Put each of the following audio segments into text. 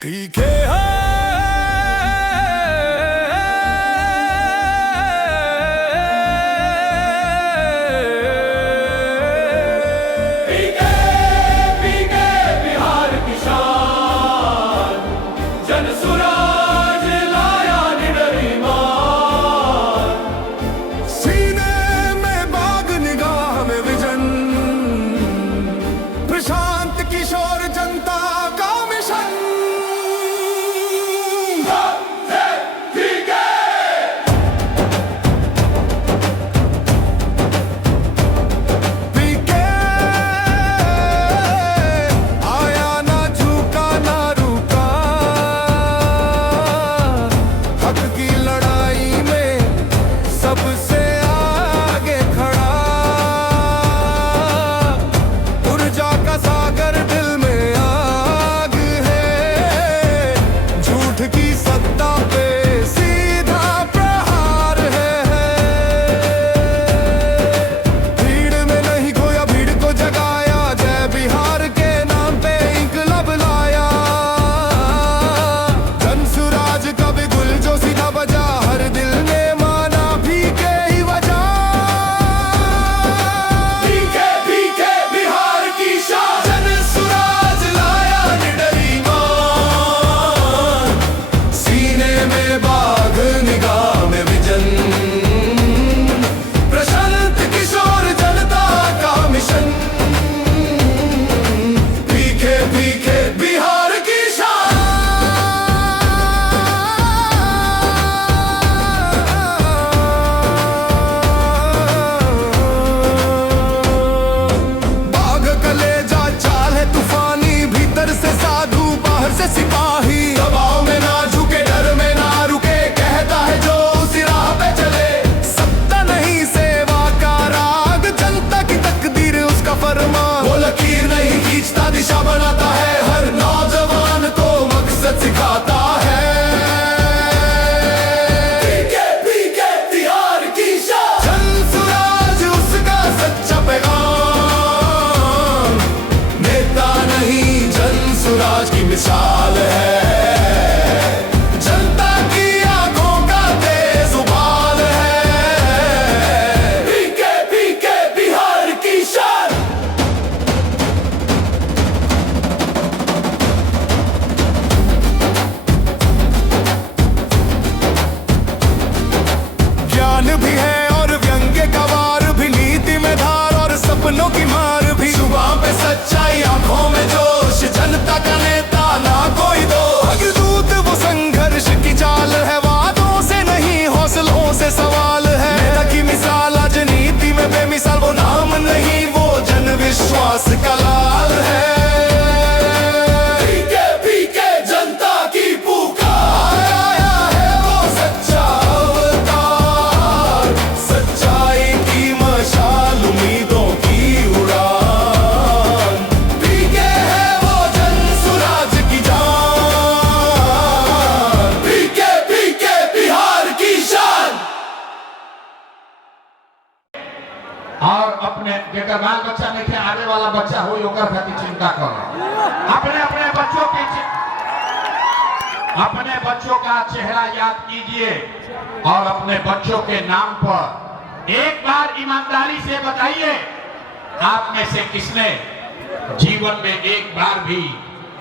ठीक है बिहार की शान, जनसुराज लाया निडर ईमान। सीने में बाग निगाह में विजन, प्रशांत किशोर जनता का मिशन। सिपाही दबाव में ना झुके, डर में ना रुके, कहता है जो उसी राह पे चले। सत्ता नहीं सेवा का राग, जनता की तकदीर उसका फरमान। वो लकीर नहीं खींचता, दिशा बनाता है, हर नौजवान को मकसद सिखाता है। बिहार की शान, जनसुराज उसका सच्चा पैगाम। नेता नहीं जनसुराज की मिसाल है, जनता की आंखों का तेज उबाल है। पीके बिहार की शान। ज्ञान भी है और व्यंग्य का वार भी, नीति में धार और सपनों की मार भी। जुबान पे सच्चाई, आंखों में जोश, जनता का नेता ना कोई दोष। अग्रदूत वो संघर्ष की चाल है, वादों से नहीं हौसलों से सवाल है। नेता की मिसाल आज नीति में बेमिसाल, वो नाम नहीं वो जन विश्वास का लाल है। पीके जनता की पुकार, आया है वो सच्चा अवतार। सच्चाई की मशाल, उम्मीदों की उड़ान। पीके है वो जनसुराज की जान। पीके बिहार की शान। और अपने जेकर बाल बच्चा नहीं आने वाला बच्चा हो, ओकर खातिर चिंता करो। अपने बच्चों का चेहरा याद कीजिए और अपने बच्चों के नाम पर एक बार ईमानदारी से बताइए, आप में से किसने जीवन में एक बार भी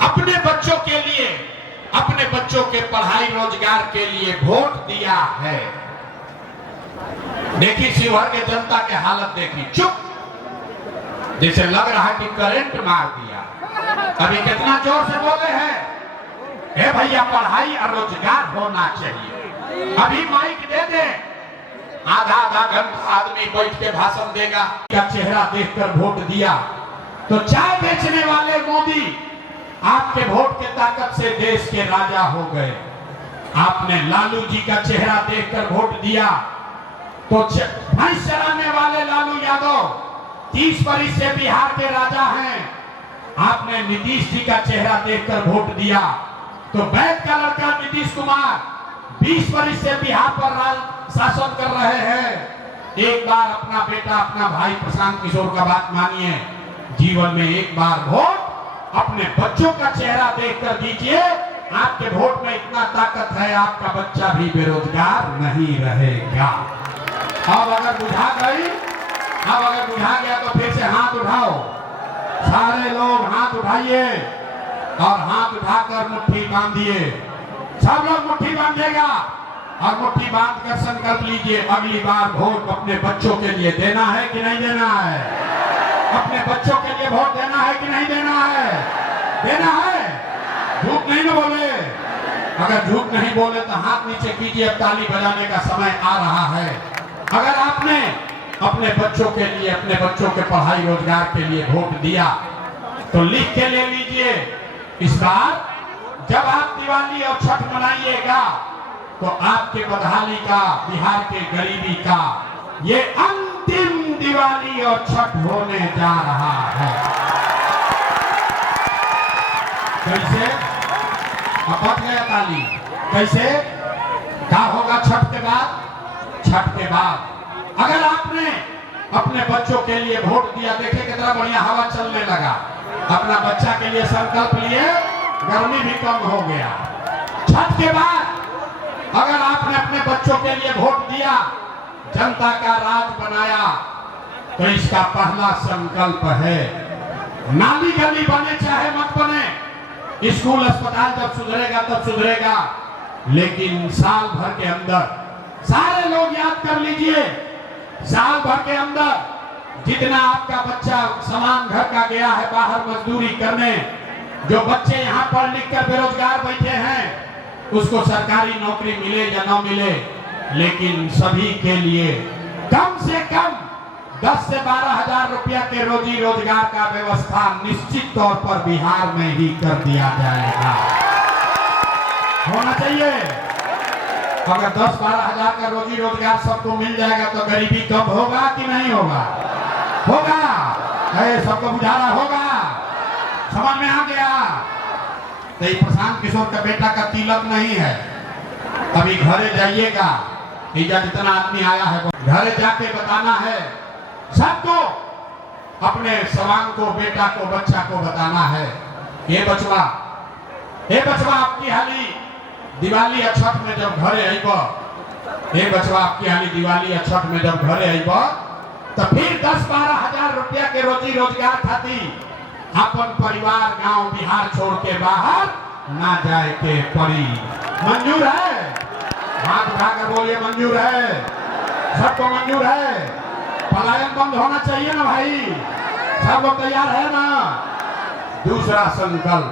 अपने बच्चों के लिए, अपने बच्चों के पढ़ाई रोजगार के लिए वोट दिया है? देखिए शिवहर के जनता के हालत देखिए, चुप, जैसे लग रहा है कि करंट मार दिया। अभी कितना जोर से बोले हैं, हे भैया पढ़ाई और रोजगार होना चाहिए। अभी माइक दे दे, आधा घंटा आदमी बैठ के भाषण देगा। का चेहरा देखकर वोट दिया तो चाय बेचने वाले मोदी आपके वोट के ताकत से देश के राजा हो गए। आपने लालू जी का चेहरा देखकर वोट दिया तो भैंस चराने वाले लालू यादव 30 वर्ष से बिहार के राजा हैं। आपने नीतीश जी का चेहरा देखकर वोट दिया तो वैद का लड़का नीतीश कुमार 20 वर्ष से बिहार पर शासन कर रहे हैं। एक बार अपना बेटा, अपना भाई प्रशांत किशोर का बात मानिए, जीवन में एक बार वोट अपने बच्चों का चेहरा देखकर दीजिए, आपके वोट में इतना ताकत है, आपका बच्चा भी बेरोजगार नहीं रहेगा। अब अगर बुझा गई, अब अगर बुझा गया तो फिर से हाथ उठाओ, सारे लोग हाथ उठाइए और हाथ उठाकर मुट्ठी बांधिए। सब लोग मुट्ठी बांधिएगा और मुट्ठी बांधकर संकल्प लीजिए, अगली बार वोट अपने बच्चों के लिए देना है कि नहीं देना है? अपने बच्चों के लिए वोट देना है कि नहीं देना है? देना है। झूठ नहीं ना बोले। अगर झूठ नहीं बोले तो हाथ नीचे कीजिए, अब ताली बजाने का समय आ रहा है। अगर आपने अपने बच्चों के लिए, अपने बच्चों के पढ़ाई रोजगार के लिए वोट दिया तो लिख के ले लीजिए, इस बार जब आप दिवाली और छठ मनाइएगा तो आपके बदहाली का, बिहार के गरीबी का ये अंतिम दिवाली और छठ होने जा रहा है। कैसे? अब बच गया ताली। कैसे? क्या होगा छठ के बाद? छठ के बाद अगर आपने अपने बच्चों के लिए वोट दिया, देखिए कितना बढ़िया हवा चलने लगा। अपना बच्चा के लिए संकल्प लिए, गर्मी भी कम हो गया। छठ के बाद अगर आपने अपने बच्चों के लिए वोट दिया, जनता का राज बनाया, तो इसका पहला संकल्प है, नाली गली बने चाहे मत बने, स्कूल अस्पताल जब सुधरेगा तब सुधरेगा, लेकिन साल भर के अंदर, सारे लोग याद कर लीजिए, साल भर के अंदर जितना आपका बच्चा समान घर का गया है बाहर मजदूरी करने, जो बच्चे यहाँ पढ़ लिख कर बेरोजगार बैठे हैं, उसको सरकारी नौकरी मिले या ना मिले, लेकिन सभी के लिए कम से कम 10 से 12 हजार रुपया के रोजी रोजगार का व्यवस्था निश्चित तौर पर बिहार में ही कर दिया जाएगा। होना चाहिए। अगर 10-12 हजार का रोजी रोजगार सबको मिल जाएगा तो गरीबी कम होगा कि नहीं होगा? होगा। सबको बुझाना होगा। समझ में आ गया? तो प्रशांत किशोर का बेटा का तिलक नहीं है, अभी घरे जाइएगा, जितना आदमी आया है वो घरे जाके बताना है सबको, अपने सवांग को, बेटा को, बच्चा को बताना है, ये बचवा आपकी हाली दिवाली या छठ में जब घरे आइब, ये बचवा आपकी हाली दिवाली या छठ में जब घरे आइब तो फिर 10-12 हजार रुपया के रोजी रोजगार खातिर अपन परिवार गांव बिहार छोड़ के बाहर ना जाए के पड़ी। मंजूर है? हाथ उठाकर बोलिए मंजूर है। सबको मंजूर है? पलायन बंद होना चाहिए ना भाई? सब लोग तैयार है ना? दूसरा संकल्प,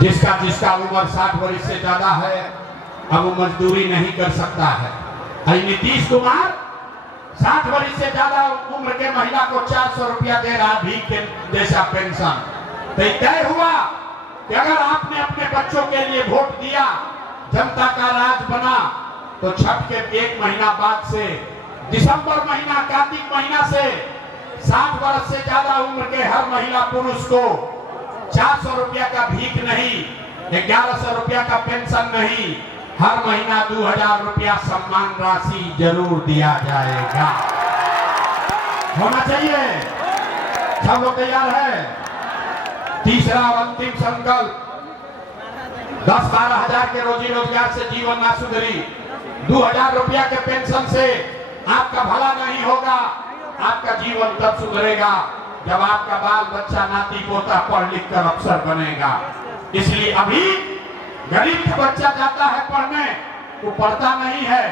जिसका उम्र 60 वर्ष से ज्यादा है, अब वो मजदूरी नहीं कर सकता है। नीतीश कुमार 60 वर्ष से ज्यादा उम्र के महिला को 400 रुपया दे रहा, भीख के जैसा पेंशन। तो तय हुआ कि अगर आपने अपने बच्चों के लिए वोट दिया, जनता का राज बना, तो छठ के 1 महीना बाद से, दिसंबर महीना, कार्तिक महीना से 60 वर्ष से ज्यादा उम्र के हर महिला पुरुष को 400 रुपया का भीख नहीं, 1100 रुपया का पेंशन नहीं, हर महीना 2000 रुपया सम्मान राशि जरूर दिया जाएगा। होना चाहिए। सब लोग तैयार है? तीसरा और अंतिम संकल्प, 10-12 हजार के रोजी रोजगार से जीवन ना सुधरी, 2000 रुपया के पेंशन से आपका भला नहीं होगा। आपका जीवन तब सुधरेगा जब आपका बाल बच्चा, नाती पोता पढ़ लिख कर अफसर बनेगा। इसलिए अभी गरीब का बच्चा जाता है पढ़ने, वो पढ़ता नहीं है,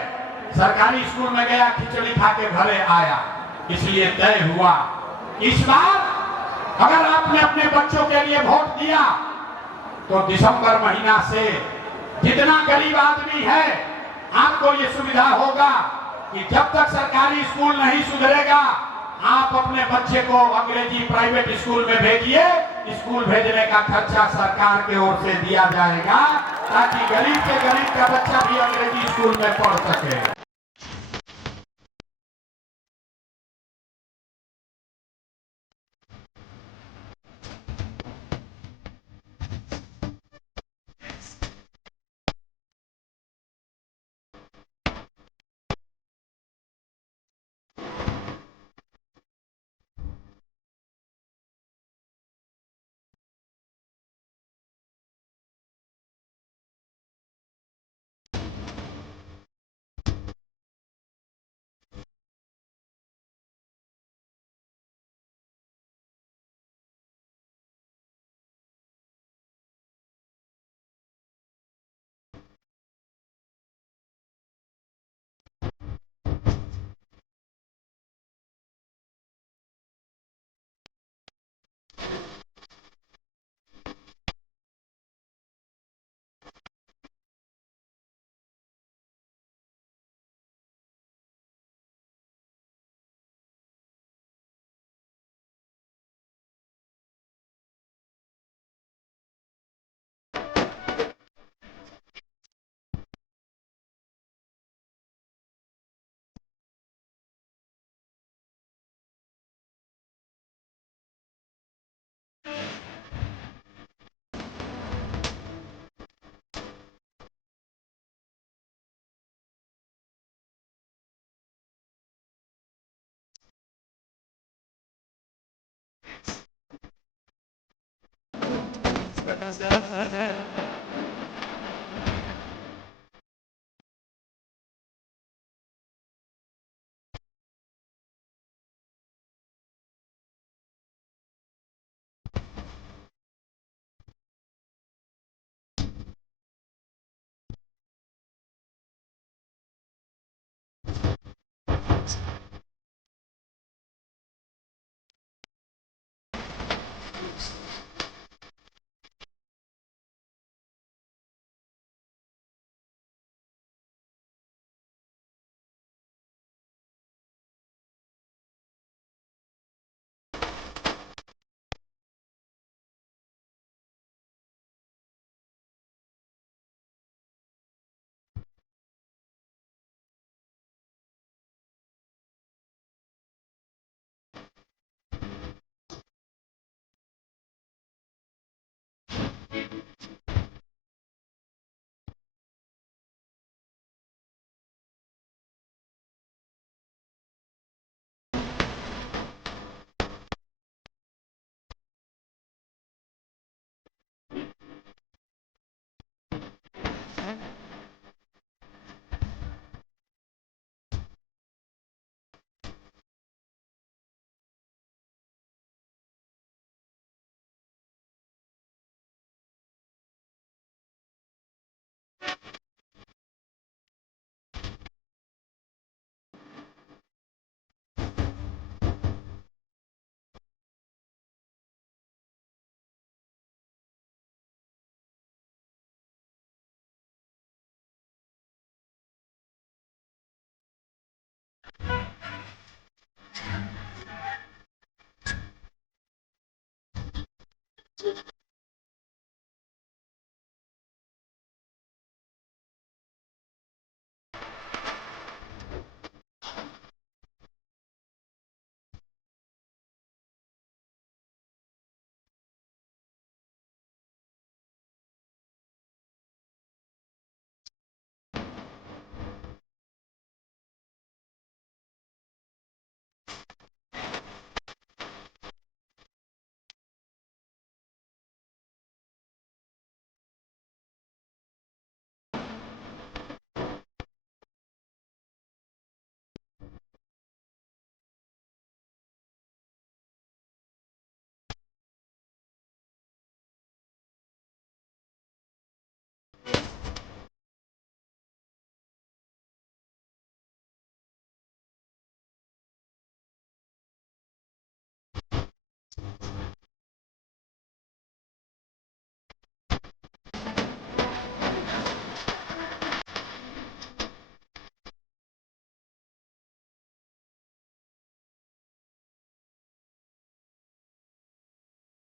सरकारी स्कूल में गया, खिचड़ी खा के घरे आया। इसलिए तय हुआ इस बार अगर आपने अपने बच्चों के लिए वोट दिया तो दिसंबर महीना से जितना गरीब आदमी है, आपको ये सुविधा होगा कि जब तक सरकारी स्कूल नहीं सुधरेगा, आप अपने बच्चे को अंग्रेजी प्राइवेट स्कूल में भेजिए। स्कूल भेजने का खर्चा सरकार की ओर से दिया जाएगा, ताकि गरीब के गरीब का बच्चा भी अंग्रेजी स्कूल में पढ़ सके।